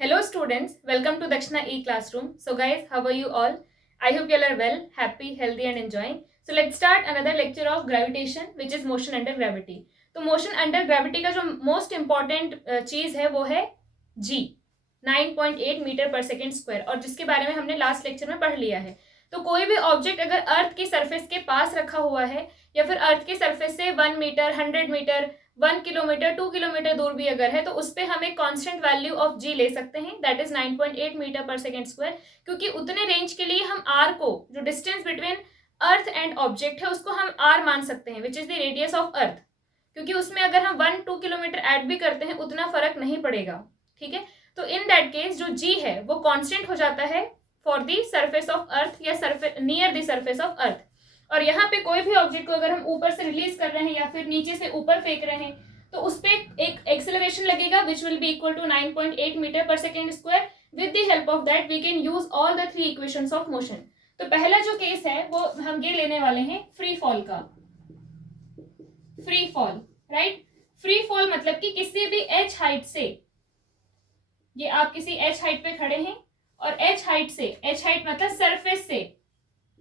Hello students, welcome to Dakshina E-Classroom. So guys, how are you all? I hope you all are well, happy, healthy and enjoying. So let's start another lecture of gravitation which is motion under gravity. तो motion under gravity का जो most important चीज है वो है G 9.8 metre per second square और जिसके बारे में हमने लास्ट लेक्चर में पढ़ लिया है. तो कोई भी ऑब्जेक्ट अगर अर्थ की सरफेस के पास रखा हुआ है या फिर अर्थ की सरफेस से 1 मीटर 100 मीटर 1 किलोमीटर 2 किलोमीटर दूर भी अगर है तो उस पर हम एक कांस्टेंट वैल्यू ऑफ जी ले सकते हैं, that is 9.8 metre per second square. क्योंकि उतने रेंज के लिए हम आर को, जो distance between earth and object है, उसको हम आर मान सकते हैं, which is the radius of earth. क्योंकि उसमें अगर हम 1-2 किलोमीटर ऐड भी करते हैं उतना फर्क नहीं पड़ेगा. ठीक है, तो इन दैट केस जो जी है वो कांस्टेंट हो जाता है for the surface of earth या near the surface of earth. और यहाँ पे कोई भी ऑब्जेक्ट को अगर हम ऊपर से रिलीज कर रहे हैं या फिर नीचे से ऊपर फेंक रहे हैं तो उस पर एक एक्सेलरेशन लगेगा which will be equal to 9.8 metre per second square. With the help of that we can use all the 3 equations of motion. तो पहला जो केस है वो हम ये लेने वाले हैं फ्री फॉल का. Free fall, right. Free fall मतलब कि किसी भी एच हाइट से, ये आप किसी एच हाइट पे खड़े हैं और एच हाइट से, एच हाइट मतलब सरफेस से,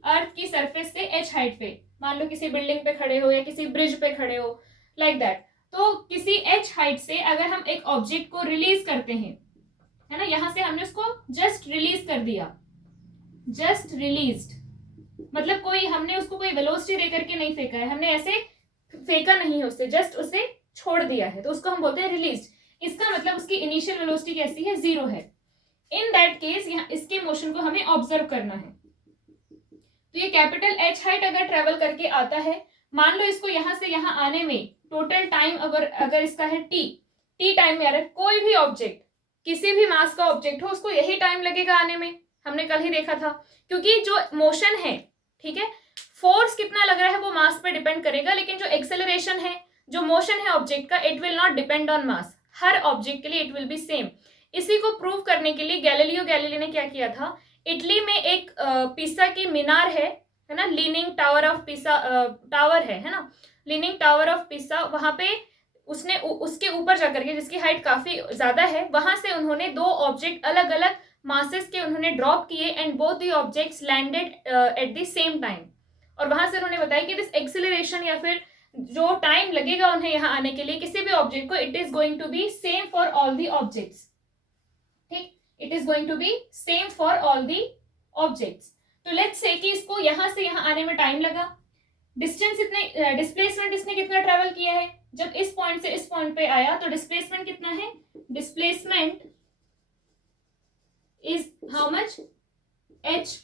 अर्थ की सरफेस से एच हाइट पे, मान लो किसी बिल्डिंग पे खड़े हो या किसी ब्रिज पे खड़े हो, लाइक दैट. तो किसी एच हाइट से अगर हम एक ऑब्जेक्ट को रिलीज करते हैं, है ना, यहां से हमने उसको जस्ट रिलीज कर दिया, जस्ट रिलीज्ड मतलब कोई हमने उसको कोई वेलोसिटी दे करके नहीं फेंका है, हमने ऐसे फेंका नहीं है उससे, जस्ट उसे छोड़ दिया है, तो उसको हम बोलते हैं रिलीज. इसका मतलब उसकी इनिशियल वेलोसिटी कैसी है, 0 है. इन दैट केस यहाँ इसके मोशन को हमें ऑब्जर्व करना है. तो ये कैपिटल एच हाइट अगर ट्रेवल करके आता है, मान लो इसको यहां से यहां आने में टोटल टाइम अगर इसका है टी टाइम में आ रहा है, कोई भी ऑब्जेक्ट, किसी भी मास का ऑब्जेक्ट हो, उसको यही टाइम लगेगा आने में. हमने कल ही देखा था. क्योंकि जो मोशन है, ठीक है, फोर्स कितना लग रहा है वो मास पे डिपेंड करेगा, लेकिन जो एक्सेलरेशन है, जो मोशन है ऑब्जेक्ट का, it will not depend on mass. Her object के लिए इट विल बी सेम. इसी को प्रूव करने के लिए गैलीलियो गैलीली ने क्या किया था, इटली में एक पिसा की मीनार है ना, लीनिंग टावर ऑफ पिसा टावर है ना, लीनिंग टावर ऑफ पिसा. वहां पे उसने उसके ऊपर जाकर के, जिसकी हाइट काफी ज्यादा है, वहां से उन्होंने 2 ऑब्जेक्ट अलग अलग मासेस के उन्होंने ड्रॉप किए and both the objects landed at the same time. और वहां से उन्होंने बताया कि दिस एक्सेलरेशन या फिर जो टाइम लगेगा उन्हें यहाँ आने के लिए किसी भी ऑब्जेक्ट को, it is going to be same for all the objects. ठीक, it is going to be same for all the objects. तो लेट्स से कि इसको यहां से यहां आने में टाइम लगा, डिस्टेंस इतने, डिस्प्लेसमेंट इसने कितना ट्रेवल किया है, जब इस पॉइंट से इस पॉइंट पे आया तो डिस्प्लेसमेंट कितना है, displacement is how much, H.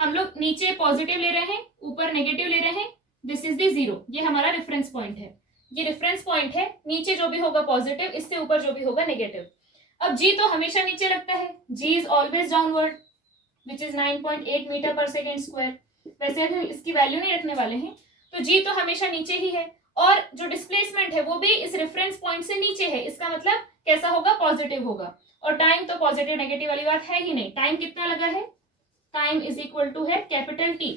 हम लोग नीचे पॉजिटिव ले रहे हैं, ऊपर नेगेटिव ले रहे हैं, दिस इज द 0. ये हमारा रेफरेंस पॉइंट है, ये रेफरेंस पॉइंट है. नीचे जो भी होगा पॉजिटिव, इससे ऊपर जो भी होगा नेगेटिव. अब जी तो हमेशा नीचे लगता है, G is always downward which is 9.8 metre per second square. वैसे हम इसकी वैल्यू नहीं रखने वाले हैं, तो जी तो हमेशा नीचे ही है. और जो डिस्प्लेसमेंट है वो भी इस रेफरेंस पॉइंट से नीचे है, इसका मतलब कैसा होगा, पॉजिटिव होगा. और टाइम तो पॉजिटिव नेगेटिव वाली बात है ही नहीं. टाइम कितना लगा है, टाइम इज इक्वल टू है कैपिटल टी.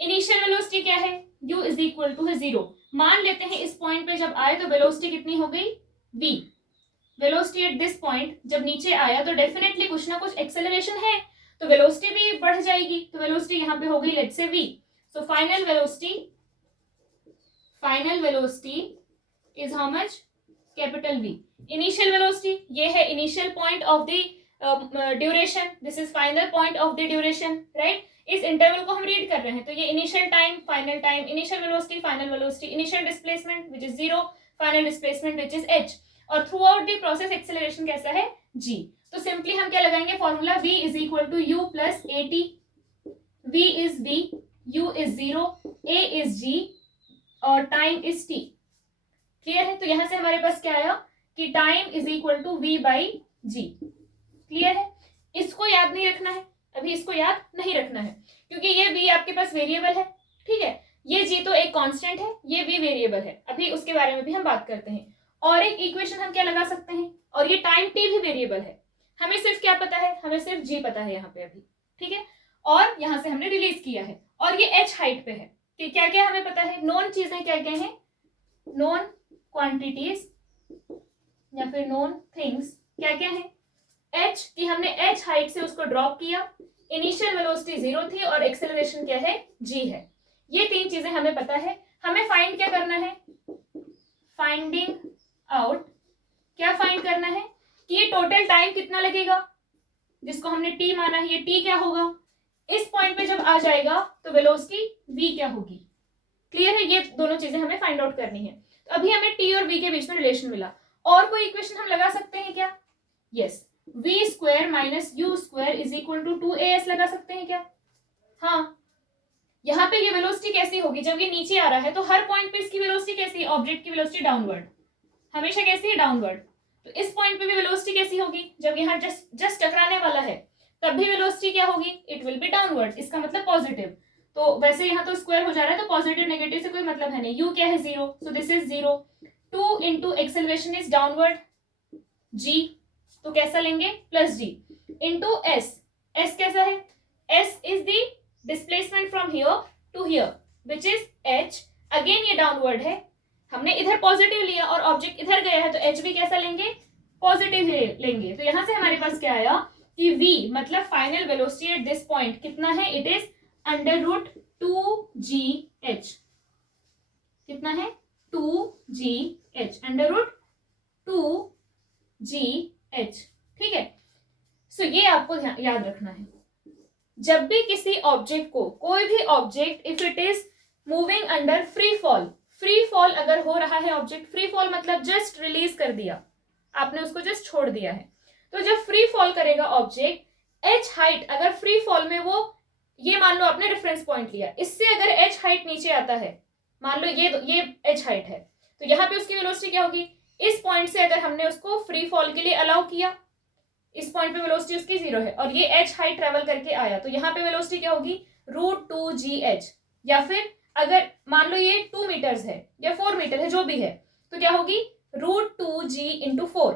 इनिशियल वेलोसिटी क्या है, u इज इक्वल टू है 0. मान लेते हैं इस पॉइंट पे जब आए तो वेलोसिटी कितनी हो गई, v. Velocity at this point जब नीचे आया तो डेफिनेटली कुछ ना कुछ एक्सेलरेशन है, तो वेलोसिटी भी बढ़ जाएगी. तो वेलोसिटी यहाँ पे हो गई let's say v. So final velocity is how much, capital v. Initial velocity ये है initial point of the duration, this is final point of the duration, right. इस इंटरवल को हम रीड कर रहे हैं, तो ये initial time, final time, initial velocity, final velocity, initial displacement which is 0, final displacement which is h. और through out the process acceleration कैसा है, g. तो सिंपली हम क्या लगाएंगे formula, v is equal to u plus at. v is v, u is 0, a is g और time is t. Clear है. तो यहां से हमारे पास क्या आया कि time is equal to v by g. Clear है. इसको याद नहीं रखना है, अभी इसको याद नहीं रखना है क्योंकि ये v आपके पास वेरिएबल है. ठीक है, ये g तो एक कांस्टेंट है, ये v वेरिएबल है. अभी उसके बारे में भी हम बात करते हैं. और एक इक्वेशन हम क्या लगा सकते हैं, और ये टाइम t भी वेरिएबल है. हमें सिर्फ क्या पता है, हमें सिर्फ g पता है यहाँ पे अभी. ठीक है, और यहां से हमने रिलीज किया है और ये h हाइट पे है. कि क्या क्या हमें पता है, नोन चीजें क्या क्या है, नोन क्वांटिटीज या फिर नोन थिंग्स क्या क्या है, h कि हमने h हाइट से उसको ड्रॉप किया, इनिशियल वेलोसिटी 0 थी और एक्सेलरेशन क्या है, g है। ये तीन चीजें हमें पता है। हमें फाइंड क्या करना है, फाइंडिंग आउट, क्या फाइंड करना है कि ये टोटल टाइम कितना लगेगा, जिसको हमने t माना है, ये t क्या होगा, इस पॉइंट पे जब आ जाएगा तो वेलोसिटी v क्या होगी। क्लियर है, ये दोनों चीजें हमें फाइंड आउट करनी है। तो अभी हमें t और v के बीच में रिलेशन मिला। और कोई इक्वेशन हम लगा सकते हैं क्या, yes, v square minus u square is equal to 2as लगा सकते हैं क्या। हाँ, यहाँ पे ये वेलोसिटी कैसी होगी, जब ये नीचे आ रहा है तो हर पॉइंट पे इसकी वेलोसिटी कैसी है, ऑब्जेक्ट की वेलोसिटी डाउनवर्ड, हमेशा कैसी है, डाउनवर्ड। तो इस पॉइंट पे भी वेलोसिटी कैसी होगी, जब यहाँ जस्ट टकराने वाला है तब भी वेलोसिटी क्या होगी, इट विल बी डाउनवर्ड, इसका मतलब पॉजिटिव। तो वैसे यहाँ तो स्क्वायर हो जा रहा है तो पॉजिटिव नेगेटिव से कोई मतलब है नहीं, u क्या है, 0, so this is 0। 2 into acceleration is downward g, तो कैसा लेंगे, plus g into s, s कैसा है, s is the displacement from here to here which is h, again ये डाउनवर्ड है, हमने इधर पॉजिटिव लिया और ऑब्जेक्ट इधर गया है तो h भी कैसा लेंगे, पॉजिटिव लेंगे। तो यहां से हमारे पास क्या आया कि v मतलब final velocity at this point कितना है, it is under root 2gh, कितना है, 2gh, अंडर रूट 2gh, ठीक है। सो ये आपको याद रखना है, जब भी किसी ऑब्जेक्ट को, कोई भी object if it is moving under free fall, free fall अगर हो रहा है ऑब्जेक्ट, फ्री फॉल मतलब जस्ट रिलीज कर दिया आपने, उसको जस्ट छोड़ दिया है, तो जब फ्री फॉल करेगा ऑब्जेक्ट, h हाइट अगर फ्री फॉल में वो, ये मान लो आपने रेफरेंस पॉइंट लिया, इससे अगर h हाइट नीचे आता है, मान लो ये h हाइट है, तो यहाँ पे उसकी वेलोसिटी क्या होगी, इस पॉइंट से अगर हमने उसको फ्री फॉल के लिए अलाउ किया, इस पॉइंट पे वेलोसिटी उसकी 0 है और ये h हाइट ट्रेवल करके आया, तो यहाँ पे वेलोसिटी क्या होगी, रूट 2gh, या फिर अगर मान लो ये 2 मीटर्स है या 4 मीटर है, जो भी है, तो क्या होगी, रूट 2g इंटू 4,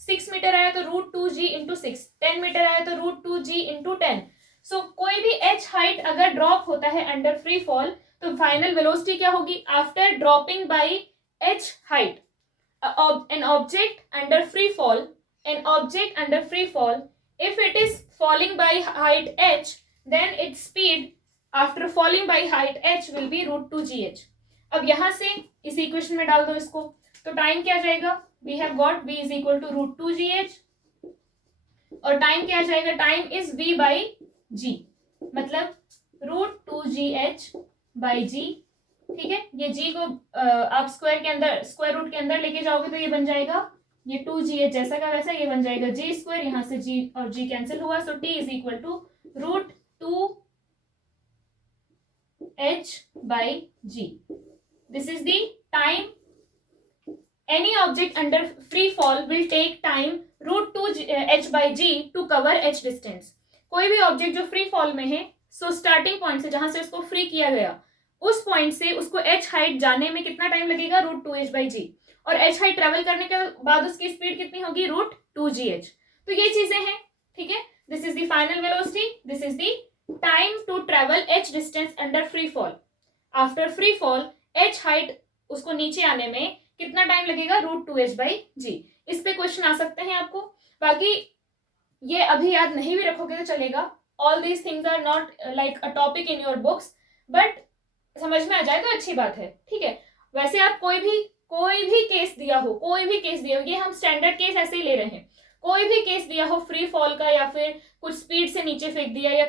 6 मीटर आया तो रूट 2g इंटू 6, 10 मीटर आया तो रूट 2g इंटू 10। सो कोई भी h हाइट अगर ड्रॉप होता है अंडर फ्री फॉल, तो फाइनल वेलोसिटी क्या होगी, after dropping by h height, an object under free fall, an object under free fall, if it is falling by height h, then its speed after falling by height h will be root 2gh। अब यहां से इस equation में डाल दो इसको, तो time क्या जाएगा, we have got v is equal to root 2gh, और टाइम क्या जाएगा, time is v by g, मतलब रूट 2gh by g, ठीक है। ये g को आप स्क्वायर के अंदर, स्क्वायर रूट के अंदर लेके जाओगे तो ये बन जाएगा, ये 2gh जैसा का वैसा, ये बन जाएगा g स्क्वायर, यहाँ से g और g कैंसिल हुआ, so t is equal to root 2h by g। This is the time, any object under free fall will take time root 2h by g to cover h distance। कोई भी object जो free fall में है, so starting point से, जहां से उसको free किया गया, उस पॉइंट से उसको h हाइट जाने में कितना टाइम लगेगा, रूट 2h by g, और h हाइट ट्रेवल करने के बाद उसकी स्पीड कितनी होगी, रूट 2gh। तो ये चीजें हैं, ठीक है। This is the final velocity, this is the time to travel h distance under free fall. After free fall h height उसको नीचे आने में कितना टाइम लगेगा, रूट 2h by g। इस पे क्वेश्चन आ सकते हैं आपको, बाकी ये अभी याद नहीं भी रखोगे तो चलेगा, all these things are not like a topic in your books, but समझ में आ जाए तो अच्छी बात है, ठीक है। वैसे आप कोई भी केस दिया हो, कोई भी केस दिया हो, ये हम स्टैंडर्ड केस ऐसे ही ले रहे हैं, कोई भी केस दिया हो फ्री फॉल का, या फिर कुछ स्पीड से नीचे फेंक दिया, या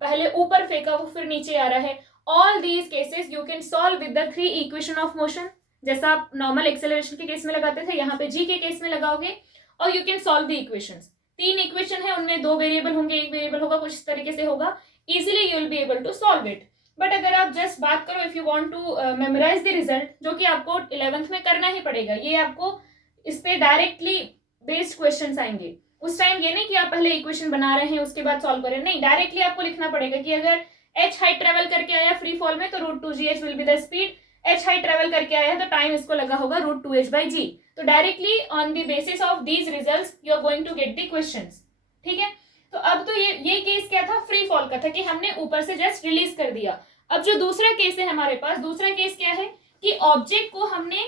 पहले ऊपर फेंका वो फिर नीचे आ रहा है, all these cases you can solve with the 3 equation of motion, जैसा आप नॉर्मल एक्सेलरेशन के केस में लगाते थे, यहाँ पे जी के केस में लगाओगे और you can solve the equations. 3 equation है, उनमें 2 वेरिएबल होंगे, 1 वेरिएबल होगा, कुछ इस तरीके से होगा, easily you will be able to solve it. But अगर आप जस्ट बात करो, if you want to memorise the result, जो कि आपको 11th में करना ही पड़ेगा, ये आपको इस पे डायरेक्टली बेस्ड क्वेश्चंस आएंगे, उस टाइम ये नहीं कि आप पहले इक्वेशन बना रहे हैं उसके बाद सॉल्व करें, नहीं, डायरेक्टली आपको लिखना पड़ेगा कि अगर h हाइट ट्रेवल करके आया फ्री फॉल में तो root 2gh will be the speed, h height travel करके आया है तो टाइम इसको लगा होगा रूट 2h by g। तो directly on the basis of these results you are going to get the questions, ठीक है। तो अब तो ये केस क्या था, फ्री फॉल का था कि हमने ऊपर से जस्ट रिलीज कर दिया। अब जो दूसरा केस है हमारे पास, दूसरा केस क्या है कि ऑब्जेक्ट को हमने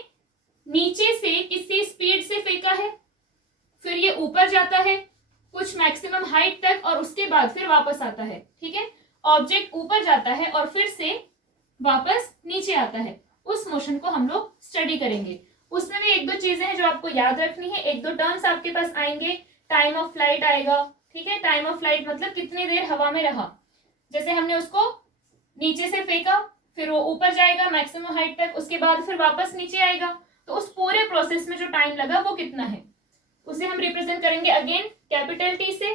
नीचे से किसी स्पीड से फेंका है, फिर ये ऊपर जाता है, कुछ मैक्सिमम हाइट तक और उसके बाद फिर वापस आता है, ठीक है। ऑब्जेक्ट ऊपर जाता है और फिर से वापस नीचे आता है, उस मोशन को हम लोग स्टडी करेंगे। उसमें भी एक दो चीजें हैं जो आपको याद रखनी है, एक दो टर्म्स आपके पास आएंगे। टाइम ऑफ फ्लाइट आएगा, ठीक है। टाइम ऑफ फ्लाइट मतलब कितनी देर हवा में रहा, जैसे हमने उसको नीचे से फेंका, फिर वो ऊपर जाएगा मैक्सिमम हाइट तक, उसके बाद फिर वापस नीचे आएगा, तो उस पूरे प्रोसेस में जो टाइम लगा वो कितना है, उसे हम रिप्रेजेंट करेंगे अगेन कैपिटल टी से।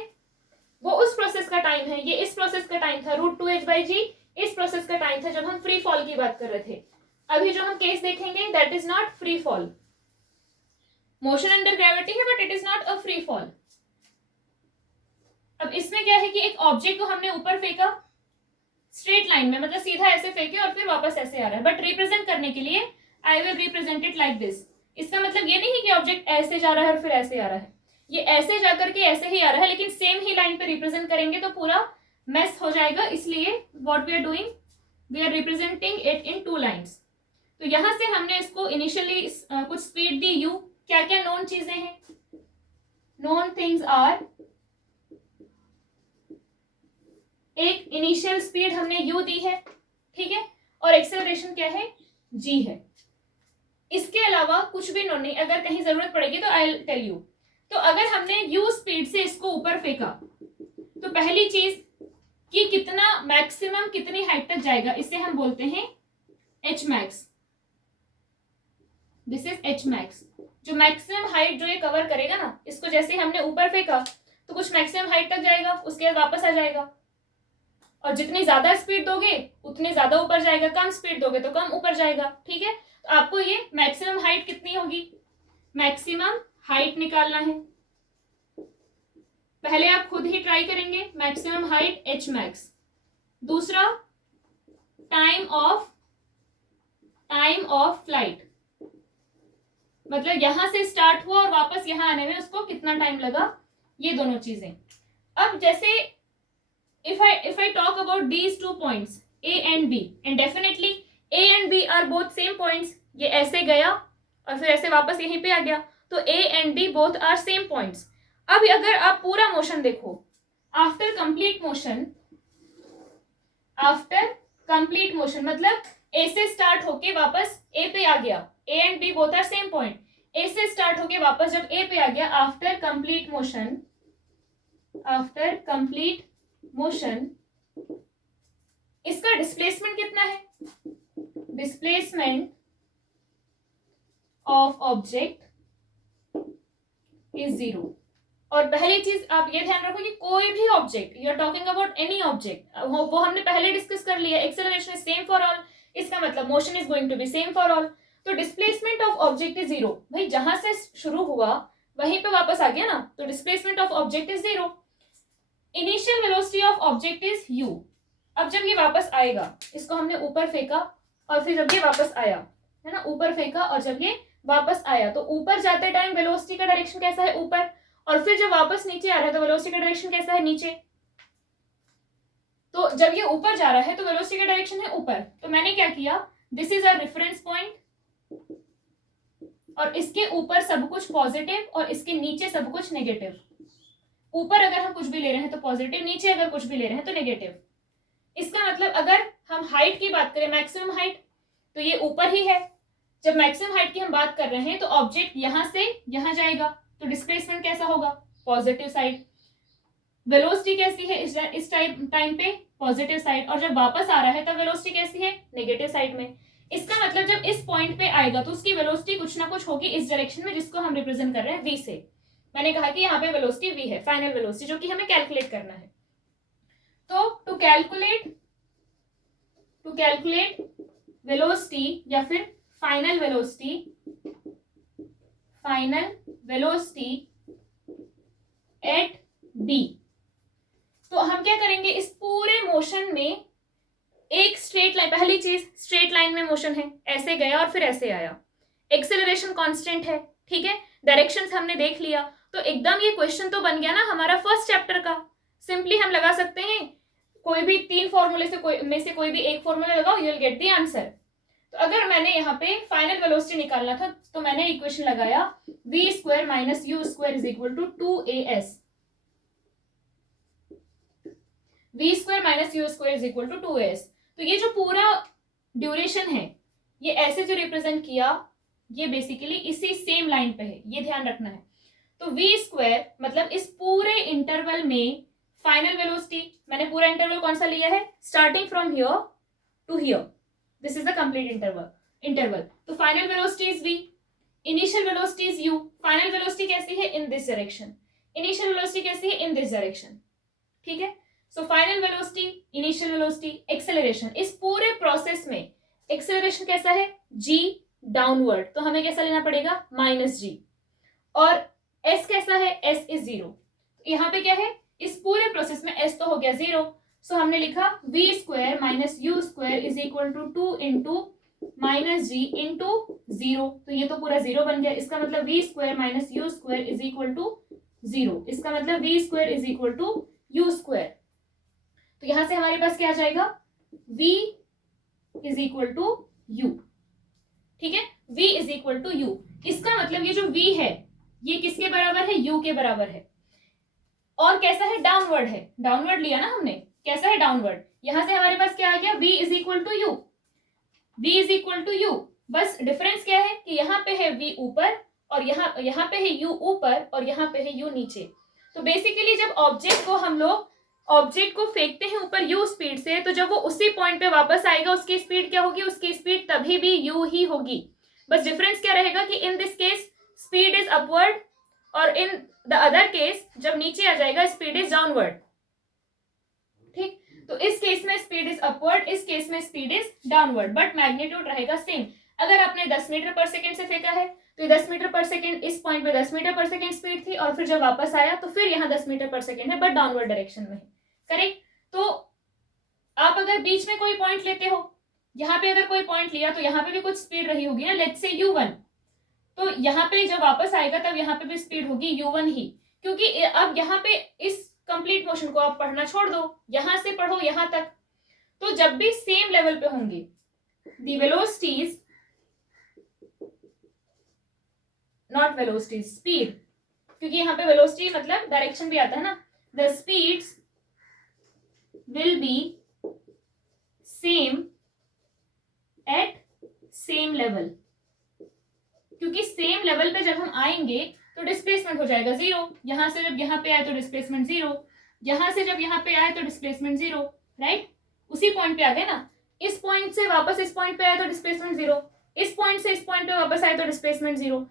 वो उस प्रोसेस का टाइम है, ये इस प्रोसेस का टाइम था √2h/g, इस प्रोसेस का टाइम था जब हम फ्री फॉल की बात कर रहे थे। अभी जो हम केस देखेंगे that is not free fall, motion under gravity है but it is not a free fall. अब इसमें क्या है कि एक ऑब्जेक्ट को हमने ऊपर फेंका स्ट्रेट लाइन में, मतलब सीधा ऐसे फेंके और फिर वापस ऐसे आ रहा है, बट रिप्रेजेंट करने के लिए I will represent it like this. इसका मतलब ये नहीं है कि ऑब्जेक्ट ऐसे जा रहा है और फिर ऐसे आ रहा है, ये ऐसे जाकर के ऐसे ही आ रहा है, लेकिन सेम ही लाइन पे रिप्रेजेंट करेंगे तो पूरा मेस हो जाएगा। इसलिए what we are doing, we are representing it in 2 lines. तो यहां से हमने इसको इनिशियली कुछ स्पीड दी u। क्या क्या नोन चीजें हैं, नोन थिंग्स आर, एक इनिशियल स्पीड हमने u दी है, ठीक है, और एक्सेलरेशन क्या है, g है। इसके अलावा कुछ भी नोन नहीं, अगर कहीं जरूरत पड़ेगी तो आई विल टेल यू। तो अगर हमने u स्पीड से इसको ऊपर फेंका तो पहली चीज कि कितना मैक्सिमम कितनी हाइट तक जाएगा, इसे हम बोलते हैं h max। This is h max, जो मैक्सिमम हाइट जो ये कवर करेगा ना, इसको जैसे हमने ऊपर फेंका तो कुछ मैक्सिमम हाइट तक जाएगा, उसके बाद वापस आ जाएगा। और जितनी ज्यादा स्पीड दोगे उतने ज्यादा ऊपर जाएगा, कम स्पीड दोगे तो कम ऊपर जाएगा, ठीक है। तो आपको ये मैक्सिमम हाइट कितनी होगी, मैक्सिमम हाइट निकालना है। पहले आप खुद ही ट्राई करेंगे, मैक्सिमम हाइट h max। दूसरा टाइम ऑफ फ्लाइट, मतलब यहां से स्टार्ट हुआ और वापस यहां आने में उसको कितना टाइम लगा, ये दोनों चीजें। अब जैसे if I talk about these 2 points A and B, and definitely A and B are both same points, ये ऐसे गया और फिर ऐसे वापस यहीं पे आ गया, तो A and B both are same points। अब अगर आप पूरा मोशन देखो, आफ्टर कंप्लीट मोशन मतलब A से स्टार्ट होके वापस A पे आ गया, A and B both are same point, A से स्टार्ट होके वापस जब A पे आ गया, आफ्टर कंप्लीट मोशन इसका डिस्प्लेसमेंट कितना है, डिस्प्लेसमेंट ऑफ ऑब्जेक्ट इज 0। और पहली चीज आप ये ध्यान रखो कि कोई भी object, you are talking about any object, वो हमने पहले डिस्कस कर लिया, acceleration is same for all, इसका मतलब motion is going to be same for all. तो डिस्प्लेसमेंट ऑफ ऑब्जेक्ट इज 0, भाई जहां से शुरू हुआ वहीं पे वापस आ गया ना, तो displacement of object is 0। Initial velocity of object is u। अब जब ये वापस आएगा, इसको हमने ऊपर फेंका और फिर जब ये वापस आया, है ना, ऊपर फेंका और जब ये वापस आया, तो ऊपर जाते टाइम वेलोसिटी का डायरेक्शन कैसा है, ऊपर, और फिर जब वापस नीचे आ रहा है तो वेलोसिटी का डायरेक्शन कैसा है, नीचे। तो जब ये ऊपर जा रहा है तो वेलोसिटी का डायरेक्शन है ऊपर, तो मैंने क्या किया, this is a reference point, और इसके ऊपर सब कुछ पॉजिटिव और इसके नीचे सब कुछ नेगेटिव। ऊपर अगर हम कुछ भी ले रहे हैं तो पॉजिटिव, नीचे अगर कुछ भी ले रहे हैं तो नेगेटिव। इसका मतलब अगर हम हाइट की बात करें, मैक्सिमम हाइट, तो ये ऊपर ही है। जब मैक्सिमम हाइट की हम बात कर रहे हैं तो ऑब्जेक्ट यहां से यहां जाएगा, तो डिस्प्लेसमेंट कैसा होगा, पॉजिटिव साइड। वेलोसिटी कैसी है इस टाइम पे, पॉजिटिव साइड, और जब वापस आ रहा है तब वेलोसिटी कैसी है, नेगेटिव साइड में। इसका मतलब जब इस पॉइंट पे आएगा तो उसकी वेलोसिटी कुछ ना कुछ होगी इस डायरेक्शन में, जिसको हम रिप्रेजेंट कर रहे हैं v से। मैंने कहा कि यहाँ पे वेलोसिटी v है, फाइनल वेलोसिटी, जो कि हमें कैलकुलेट करना है। तो टू कैलकुलेट वेलोसिटी या फिर फाइनल वेलोसिटी एट b, तो हम क्या करेंगे, इस पूरे मोशन में एक स्ट्रेट लाइन, पहली चीज स्ट्रेट लाइन में मोशन है, ऐसे गया और फिर ऐसे आया, एक्सेलरेशन कांस्टेंट है, ठीक है, डायरेक्शंस हमने देख लिया। तो एकदम ये क्वेश्चन तो बन गया ना हमारा फर्स्ट चैप्टर का। सिंपली हम लगा सकते हैं, कोई भी 3 फॉर्मूले से कोई भी एक फॉर्मूला लगाओ, you will get the answer. तो अगर मैंने यहाँ पे फाइनल वेलोसिटी निकालना था तो मैंने इक्वेशन लगाया v² - u² = 2as। v square minus u square is equal to 2s। तो ये जो पूरा ड्यूरेशन है ये ऐसे जो रिप्रेजेंट किया ये बेसिकली इसी सेम लाइन पे है, ये ध्यान रखना है। तो v स्क्वायर मतलब इस पूरे इंटरवल में फाइनल वेलोसिटी, मैंने पूरा इंटरवल कौन सा लिया है, starting from here to here, this is the complete interval. तो final velocity is v, initial velocity is u। Final velocity कैसी है, in this direction, initial velocity कैसी है, इन दिस डायरेक्शन, ठीक है। So final velocity, initial velocity, acceleration, इस पूरे process में एक्सेलरेशन कैसा है, g डाउनवर्ड, तो हमें कैसा लेना पड़ेगा, माइनस g। और s कैसा है, s इज 0। यहाँ पे क्या है, इस पूरे प्रोसेस में s तो हो गया 0, सो हमने लिखा v square minus u square is equal to 2 into minus g into 0। तो ये तो पूरा 0 बन गया, इसका मतलब v square minus u square is equal to 0, इसका मतलब v square is equal to u square. तो यहां से हमारे पास क्या आ जाएगा, v is equal to u, ठीक है, v is equal to u। इसका मतलब ये जो v है ये किसके बराबर है, u के बराबर है। और कैसा है, डाउनवर्ड है, डाउनवर्ड लिया ना हमने, कैसा है, डाउनवर्ड। यहां से हमारे पास क्या आ गया, v is equal to u, v is equal to u। बस डिफरेंस क्या है कि यहाँ पे है v ऊपर और यहाँ पे है u ऊपर और यहाँ पे है u नीचे। तो बेसिकली जब ऑब्जेक्ट को हम लोग ऑब्जेक्ट को फेंकते हैं ऊपर u स्पीड से, तो जब वो उसी पॉइंट पे वापस आएगा उसकी स्पीड क्या होगी, उसकी स्पीड तभी भी u ही होगी। बस डिफरेंस क्या रहेगा कि in this case speed is upward और इन द अदर केस जब नीचे आ जाएगा स्पीड इज डाउनवर्ड, ठीक। तो इस केस में स्पीड इज अपवर्ड, इस केस में speed is downward, but magnitude रहेगा सेम। अगर आपने 10 मीटर पर सेकेंड से फेंका है तो 10 मीटर पर सेकेंड, इस पॉइंट पे 10 मीटर पर सेकेंड स्पीड थी और फिर जब वापस आया तो फिर यहाँ 10 मीटर पर सेकेंड है, बट डाउनवर्ड डायरेक्शन में है, करेक्ट। तो आप अगर बीच में कोई पॉइंट लेते हो, यहाँ पे अगर कोई पॉइंट लिया तो यहाँ पे भी कुछ स्पीड रही होगी ना, लेट्स से u1, तो यहाँ पे जब वापस आएगा तब यहाँ पे भी स्पीड होगी u1 ही, क्योंकि अब यहाँ पे इस कंप्लीट मोशन को आप पढ़ना छोड़ दो, यहां से पढ़ो यहां तक। तो जब भी सेम लेवल पे होंगे the velocities, not velocities, speed, क्योंकि यहाँ पे वेलोसिटी मतलब डायरेक्शन भी आता है ना, the speeds will be same at same level, क्योंकि सेम लेवल पे जब हम आएंगे तो डिस्प्लेसमेंट हो जाएगा 0, यहां से जब यहाँ पे आए तो डिस्प्लेसमेंट 0, यहां से जब यहाँ पे आए तो डिस्प्लेसमेंट 0, राइट, उसी पॉइंट पे आ गए ना। इस पॉइंट से वापस इस पॉइंट पे आए तो डिस्प्लेसमेंट 0, इस पॉइंट से इस पॉइंट पे वापस आए तो displacement 0।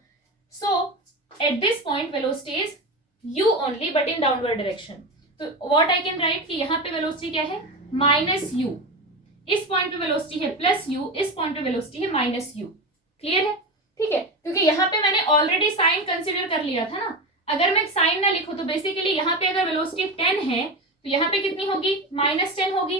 So at this point velocity is u only but in downward direction. तो व्हाट आई कैन राइट कि यहाँ पे वेलोसिटी क्या है, माइनस u, इस पॉइंट पे वेलोसिटी है प्लस u, इस पॉइंट पे वेलोसिटी है माइनस u। क्लियर है, ठीक है, क्योंकि यहाँ पे मैंने ऑलरेडी साइन कंसिडर कर लिया था ना। अगर मैं साइन ना लिखूं तो बेसिकली यहाँ पे अगर वेलोसिटी 10 है तो यहाँ पे कितनी होगी, -10 होगी,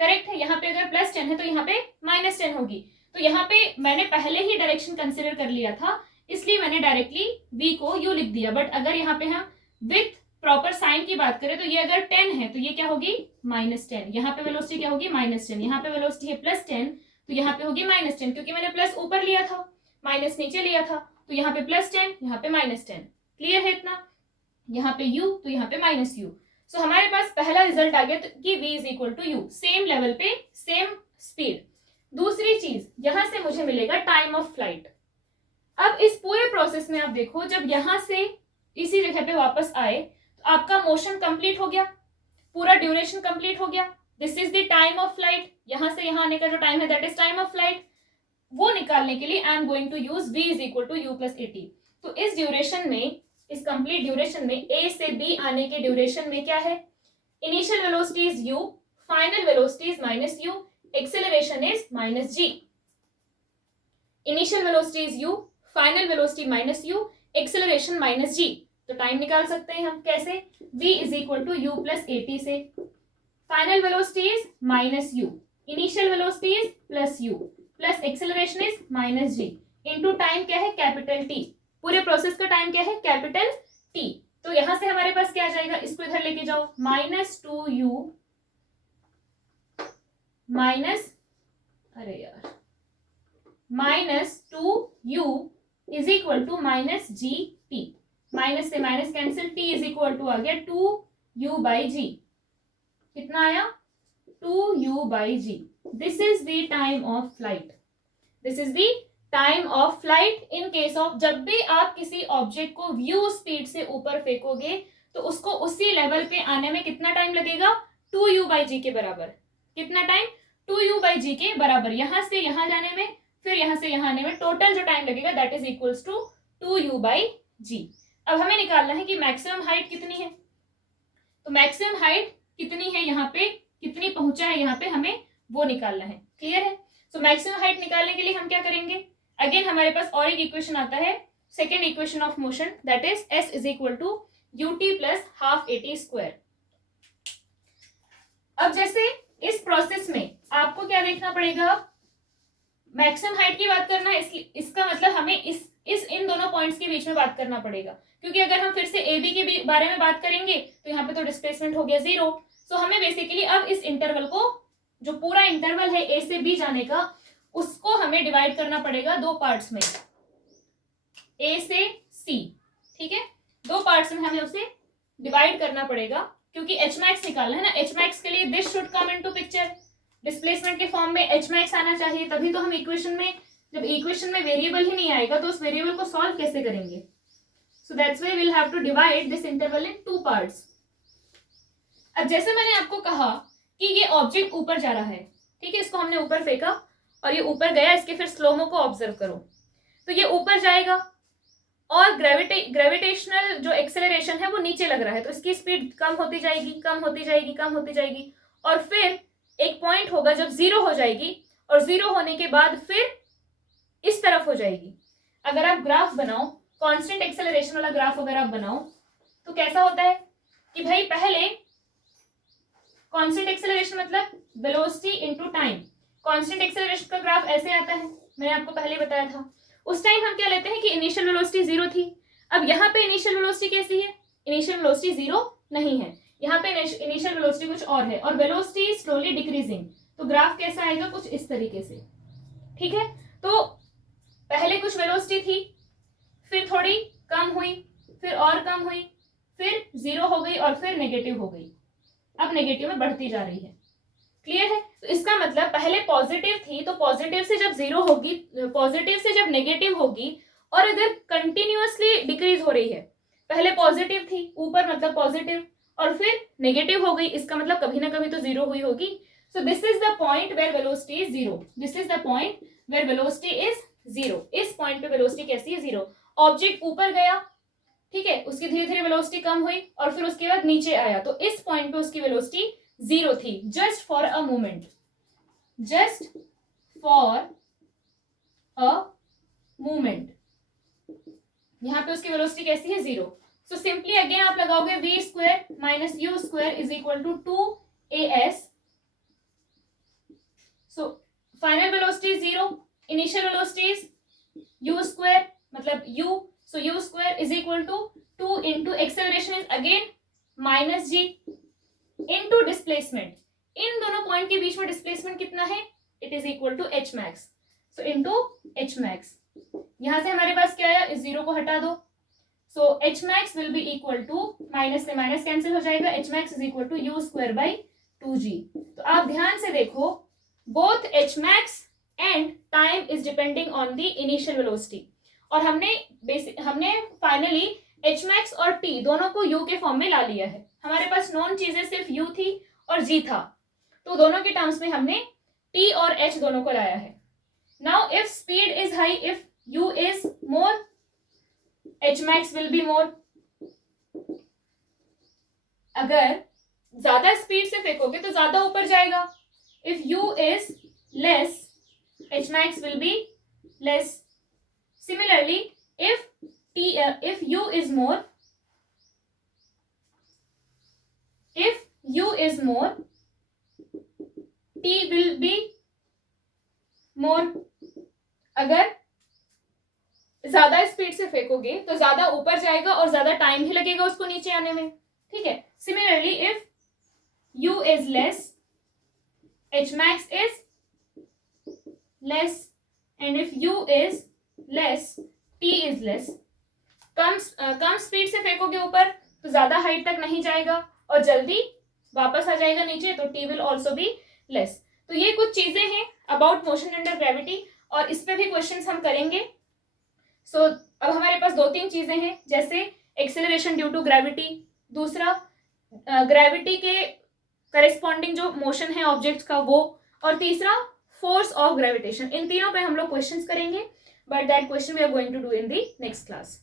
करेक्ट है। यहाँ पे अगर +10 है तो यहाँ पे -10 होगी। तो यहाँ पे मैंने पहले ही डायरेक्शन कंसिडर कर लिया था, इसलिए मैंने डायरेक्टली v को u लिख दिया। बट अगर यहाँ पे हम विथ प्रॉपर साइन की बात करें तो ये अगर 10 है तो ये क्या होगी, -10। यहाँ पे वेलोसिटी क्या होगी, -10। यहाँ पे वेलोसिटी है +10 तो यहाँ पे होगी -10, क्योंकि मैंने प्लस ऊपर लिया था माइनस नीचे लिया था, तो यहाँ पे +10 यहाँ पे -10। क्लियर है इतना, यहाँ पे u तो यहाँ पे -u। सो हमारे पास पहला रिजल्ट आ गया कि v is equal to u, same level पे सेम स्पीड। दूसरी चीज यहाँ से मुझे मिलेगा टाइम ऑफ फ्लाइट। अब इस पूरे प्रोसेस में आप देखो, जब यहाँ से इसी जगह पे वापस आए तो आपका मोशन कंप्लीट हो गया, पूरा ड्यूरेशन कंप्लीट हो गया। This is the time of flight, यहाँ से यहाँ आने का जो टाइम है that is time of flight. वो निकालने के लिए I am going to use v is equal to u plus at। तो इस ड्यूरेशन में, इस कंप्लीट ड्यूरेशन में a से b आने के ड्यूरेशन में क्या है, initial velocity is u, final velocity is -u, acceleration is -g। Initial velocity is u, final velocity -u, acceleration -g। तो टाइम निकाल सकते हैं हम कैसे, v is equal to u plus at से। Final velocity is -u, initial velocity is +u plus acceleration is -g into time क्या है, capital T। पूरे प्रोसेस का टाइम क्या है, कैपिटल T। तो यहां से हमारे पास क्या आ जाएगा, इसको इधर लेके जाओ, -2u -2u is equal to -gt। Minus से minus cancel, t is equal to आ गया 2u/g। कितना आया 2u/g। This is the time of flight. This is the time of flight in case of, जब भी आप किसी ऑब्जेक्ट को व्यू स्पीड से ऊपर फेंकोगे तो उसको उसी लेवल पे आने में कितना टाइम लगेगा 2u/g के बराबर। कितना टाइम 2u/g के बराबर। यहां से यहां जाने में फिर यहां से यहां आने में टोटल जो टाइम लगेगा that is equals to 2u/g। अब हमें निकालना है कि मैक्सिमम हाइट कितनी है। तो मैक्सिमम हाइट कितनी है, यहाँ पे कितनी पहुंचा है यहाँ पे, हमें वो निकालना है। क्लियर है। सो मैक्सिमम हाइट निकालने के लिए हम क्या करेंगे, अगेन हमारे पास और एक इक्वेशन आता है, second equation of motion, that is s is equal to ut plus half at square. अब जैसे इस प्रोसेस में आपको क्या देखना पड़ेगा, मैक्सिमम हाइट की बात करना है, इसका मतलब हमें इस इन दोनों पॉइंट्स के बीच में बात करना पड़ेगा, क्योंकि अगर हम फिर से ए बी के बारे में बात करेंगे तो यहाँ पे तो डिस्प्लेसमेंट हो गया 0। सो हमें बेसिकली अब इस इंटरवल को, जो पूरा इंटरवल है ए से बी जाने का, उसको हमें डिवाइड करना पड़ेगा दो पार्ट्स में, ए से सी। ठीक है, दो पार्ट्स में हमें उसे डिवाइड करना पड़ेगा, क्योंकि एच मैक्स निकालना है ना। एच मैक्स के लिए this should come into picture, displacement के फॉर्म में एच मैक्स आना चाहिए, तभी तो हम इक्वेशन में, जब इक्वेशन में वेरिएबल ही नहीं आएगा तो उस वेरिएबल को सॉल्व कैसे करेंगे। So that's why we will have to divide this interval in two parts. अब जैसे मैंने आपको कहा कि ये ऑब्जेक्ट ऊपर जा रहा है, ठीक है, इसको हमने ऊपर फेंका और ये ऊपर गया, इसके फिर स्लोमो को ऑब्जर्व करो, तो ये ऊपर जाएगा और ग्रेविटेशनल जो एक्सेलरेशन है वो नीचे लग रहा है, तो इसकी स्पीड कम होती जाएगी, कम होती जाएगी, कम होती जाएगी, और फिर एक पॉइंट होगा जब 0 हो जाएगी, और 0 होने के बाद फिर इस तरफ हो जाएगी। अगर आप ग्राफ बनाओ, कांस्टेंट एक्सेलरेशन वाला ग्राफ अगर आप बनाओ तो कैसा होता है कि भाई पहले कांस्टेंट एक्सेलरेशन मतलब velocity into time, constant acceleration का ग्राफ ऐसे आता है, मैंने आपको पहले बताया था। उस टाइम हम क्या लेते हैं कि इनिशियल वेलोसिटी 0 थी। अब यहाँ पे इनिशियल वेलोसिटी कैसी है, इनिशियल वेलोसिटी 0 नहीं है, यहाँ पे इनिशियल वेलोसिटी कुछ और है, और वेलोसिटी स्लोली डिक्रीजिंग, तो ग्राफ कैसा आएगा, कुछ इस तरीके से। ठीक है, तो पहले कुछ वेलोसिटी थी, फिर थोड़ी कम हुई, फिर और कम हुई, फिर 0 हो गई, और फिर नेगेटिव हो गई, अब नेगेटिव में बढ़ती जा रही है। क्लियर है। तो इसका मतलब पहले पॉजिटिव थी, तो पॉजिटिव से जब 0 होगी, पॉजिटिव से जब नेगेटिव होगी, और अगर कंटिन्यूअसली डिक्रीज हो रही है, पहले पॉजिटिव थी ऊपर मतलब पॉजिटिव, और फिर नेगेटिव हो गई, इसका मतलब कभी ना कभी तो 0 हुई होगी। So this is the point where velocity is 0, this is the point where velocity is 0। इस पॉइंट पे वेलोसिटी कैसी है, 0। ऑब्जेक्ट ऊपर गया, ठीक है, उसकी धीरे धीरे वेलोसिटी कम हुई, और फिर उसके बाद नीचे आया, तो इस पॉइंट पे उसकी वेलोसिटी 0 थी, just for a moment, just for a moment. यहां पे उसकी वेलोसिटी कैसी है, 0। सो सिंपली अगेन आप लगाओगे v square minus u square is equal to 2as। So final velocity 0, initial velocity is u square मतलब u, so u square is equal to 2 into acceleration is again minus g into displacement। इन दोनों point के बीच में displacement कितना है, it is equal to h max, so into h max। यहां से हमारे पास क्या आया, इस 0 को हटा दो, so h max will be equal to, minus से माइनस कैंसिल हो जाएगा, h max is equal to u square by 2g। तो आप ध्यान से देखो, both h max and time is depending on the initial velocity, और हमने फाइनली एच मैक्स और टी दोनों को यू के फॉर्म में ला लिया है। हमारे पास नॉन चीजें सिर्फ यू थी और जी था, तो दोनों के टर्म्स में हमने टी और एच दोनों को लाया है। Now if speed is high, if you is more, H max will be more. अगर ज्यादा स्पीड से फेंकोगे तो ज्यादा ऊपर जाएगा, if you is less, H max will be less. Similarly, if u is more, t will be more। अगर ज्यादा speed से फेंकोगे तो ज्यादा ऊपर जाएगा और ज्यादा टाइम ही लगेगा उसको नीचे आने में। ठीक है, similarly if u is less, h max is less, and if u is less, t is less. Come speed से फेंकोगे ऊपर तो ज्यादा हाइट तक नहीं जाएगा और जल्दी वापस आ जाएगा नीचे तो T will also be less. तो ये कुछ चीजें हैं अबाउट मोशन अंडर ग्रेविटी और इस पे भी क्वेश्चंस हम करेंगे। सो अब हमारे पास 2-3 चीजें हैं, जैसे एक्सेलरेशन ड्यू टू ग्रेविटी, दूसरा ग्रेविटी के करेस्पॉन्डिंग जो मोशन है ऑब्जेक्ट्स का वो, और तीसरा फोर्स ऑफ ग्रेविटेशन। इन तीनों पे हम लोग क्वेश्चंस करेंगे, but that question we are going to do in the next class.